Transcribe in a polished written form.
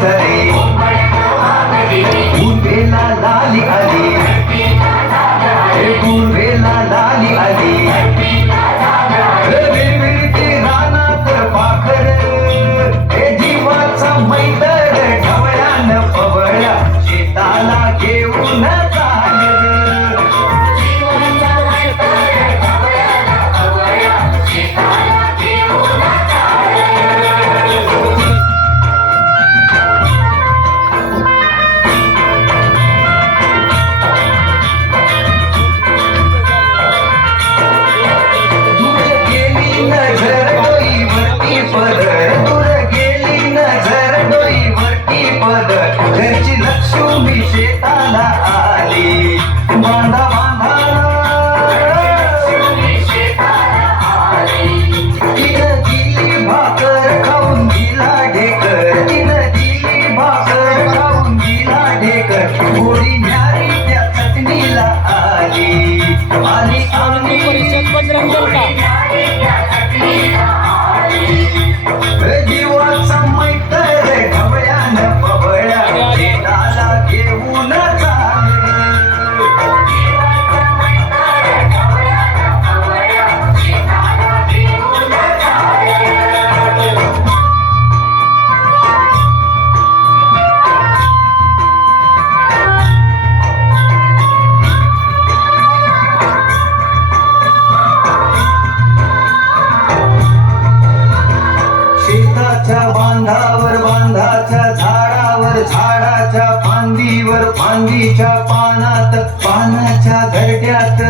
धरे पूर्वेला लाली आली पूर्वेला लाली आली विरविरती रानात पाखर हे जीवाचा मैतर ढवळ्यान पवळ्या शेताला घेऊन घरची लक्ष्मी शेताला आली बांधा बांधा तिनं दिली भाकर खाऊन दिला ढेकर तिनं दिली भाकर खाऊन दिला ढेकर गोडी न्यारी त्या चटणीला आली आली जीवाचा मैतर ढवळ्यानं पवळ्या शेताला घेऊन शेताच्या बांधावर बांधाच्या झाडावर झाडाच्या फांदीवर फांदीच्या पानात पानाच्या घरट्यात